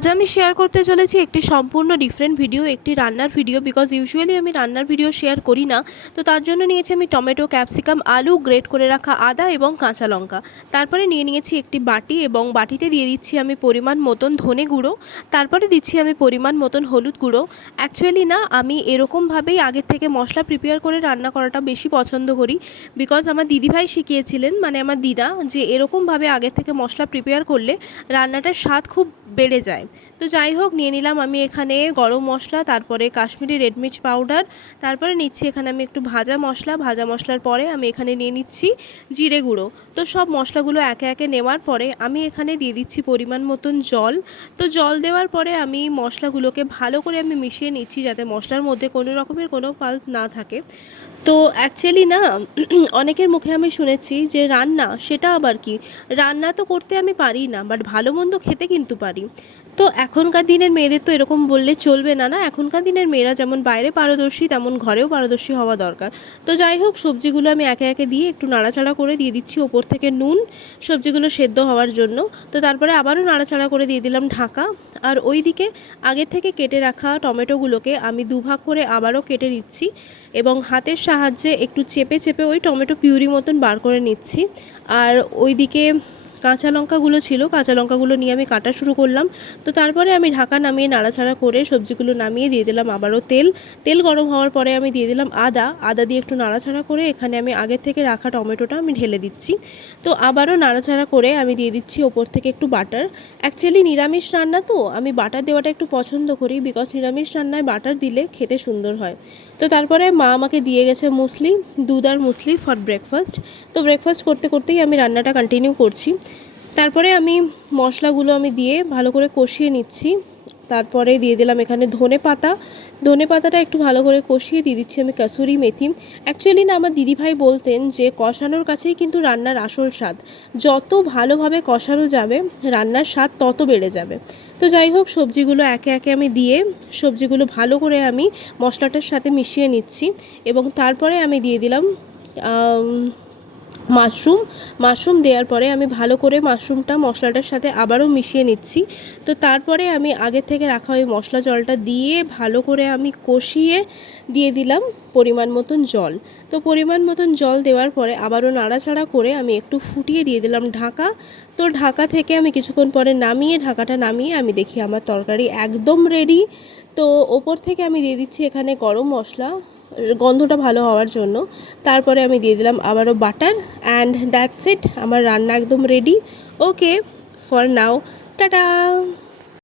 আজ আমি শেয়ার করতে চলেছি একটি সম্পূর্ণ ডিফারেন্ট ভিডিও, একটি রান্নার ভিডিও। বিকজ ইউজুয়ালি আমি রান্নার ভিডিও শেয়ার করি না। তো তার জন্য নিয়েছি আমি টমেটো, ক্যাপসিকাম, আলু, গ্রেট করে রাখা আদা এবং কাঁচা লঙ্কা। তারপরে নিয়ে নিয়েছি একটি বাটি এবং বাটিতে দিয়ে দিচ্ছি আমি পরিমাণ মতন ধনে গুঁড়ো। তারপরে দিচ্ছি আমি পরিমাণ মতন হলুদ গুঁড়ো। অ্যাকচুয়ালি না, আমি এরকমভাবেই আগের থেকে মশলা প্রিপেয়ার করে রান্না করাটা বেশি পছন্দ করি। বিকজ আমার দিদিভাই শিখিয়েছিলেন, মানে আমার দিদা, যে এরকমভাবে আগের থেকে মশলা প্রিপেয়ার করলে রান্নাটার স্বাদ খুব বেড়ে যায়। তো যাই হোক, নিয়ে নিলাম আমি এখানে গরম মশলা, তারপরে কাশ্মীরি রেড মির্চ পাউডার, তারপরে নিচ্ছি এখানে আমি একটু ভাজা মশলার পরে আমি এখানে নিয়ে নিচ্ছি জিরে গুঁড়ো। তো সব মশলাগুলো একে একে নেওয়ার পরে আমি এখানে দিয়ে দিচ্ছি পরিমাণ মতন জল। তো জল দেওয়ার পরে আমি মশলাগুলোকে ভালো করে আমি মিশিয়ে নিচ্ছি, যাতে মশলার মধ্যে কোনো রকমের কোনো পাল্প না থাকে। তো অ্যাকচুয়ালি না, অনেকের মুখে আমি শুনেছি যে রান্না, সেটা আবার কি, রান্না তো করতে আমি পারি না, বাট ভালো মন্দ খেতে কিন্তু পারি। তো এখনকার দিনের মেয়েদের তো এরকম বললে চলবে না, না, এখনকার দিনের মেয়েরা যেমন বাইরে পারদর্শী তেমন ঘরেও পারদর্শী হওয়া দরকার। তো যাই হোক, সবজিগুলো আমি একে একে দিয়ে একটু নাড়াচাড়া করে দিয়ে দিচ্ছি ওপর থেকে নুন, সবজিগুলো সেদ্ধ হওয়ার জন্য। তো তারপরে আবারও নাড়াচাড়া করে দিয়ে দিলাম ঢাকা। আর ওই দিকে আগের থেকে কেটে রাখা টমেটোগুলোকে আমি দুভাগ করে আবারও কেটে নিচ্ছি এবং হাতের সাহায্যে একটু চেপে চেপে ওই টমেটো পিউরি মতন বার করে নিচ্ছি। আর ওইদিকে কাঁচা লঙ্কাগুলো ছিল, কাঁচা লঙ্কাগুলো নিয়ে আমি কাটা শুরু করলাম। তো তারপরে আমি ঢাকা নামিয়ে নাড়াচাড়া করে সবজিগুলো নামিয়ে দিয়ে দিলাম আবারও তেল গরম হওয়ার পরে আমি দিয়ে দিলাম আদা দিয়ে একটু নাড়াচাড়া করে এখানে আমি আগের থেকে রাখা টমেটোটা আমি ঢেলে দিচ্ছি। তো আবারও নাড়াচাড়া করে আমি দিয়ে দিচ্ছি ওপর থেকে একটু বাটার। অ্যাকচুয়ালি নিরামিষ রান্না তো আমি বাটার দেওয়াটা একটু পছন্দ করি, বিকজ নিরামিষ রান্নায় বাটার দিলে খেতে সুন্দর হয়। তো তারপরে মা আমাকে দিয়ে গেছে মুসলি, দুধ আর মুসলি ফর ব্রেকফাস্ট। তো ব্রেকফাস্ট করতে করতেই আমি রান্নাটা কন্টিনিউ করছি। তারপরে আমি মশলাগুলো আমি দিয়ে ভালো করে কষিয়ে নিচ্ছি। তারপরে দিয়ে দিলাম এখানে ধনে পাতাটা একটু ভালো করে কষিয়ে দিয়ে দিচ্ছি আমি কাসুরি মেথি। অ্যাকচুয়ালি না, আমার দিদিভাই বলতেন যে কষানোর কাছেই কিন্তু রান্নার আসল স্বাদ, যত ভালোভাবে কষানো যাবে রান্নার স্বাদ তত বেড়ে যাবে। তো যাই হোক, সবজিগুলো একে একে আমি দিয়ে সবজিগুলো ভালো করে আমি মশলাটার সাথে মিশিয়ে নিচ্ছি এবং তারপরে আমি দিয়ে দিলাম মাশরুম দেওয়ার পরে আমি ভালো করে মাশরুমটা মশলাটার সাথে আবারও মিশিয়ে নিচ্ছি। তো তারপরে আমি আগে থেকে রাখা ওই মশলা জলটা দিয়ে ভালো করে আমি কষিয়ে দিয়ে দিলাম পরিমাণ মতন জল। তো পরিমাণ মতন জল দেওয়ার পরে আবারও নাড়াচাড়া করে আমি একটু ফুটিয়ে দিয়ে দিলাম ঢাকা। তো ঢাকা থেকে আমি কিছুক্ষণ পরে ঢাকাটা নামিয়ে আমি দেখি আমার তরকারি একদম রেডি। তো ওপর থেকে আমি দিয়ে দিচ্ছি এখানে গরম মশলা, গন্ধটা ভালো হওয়ার জন্য। তারপরে আমি দিয়ে দিলাম আবারও বাটার, অ্যান্ড দ্যাটস ইট, আমার রান্না একদম ready. Okay, for now, tata.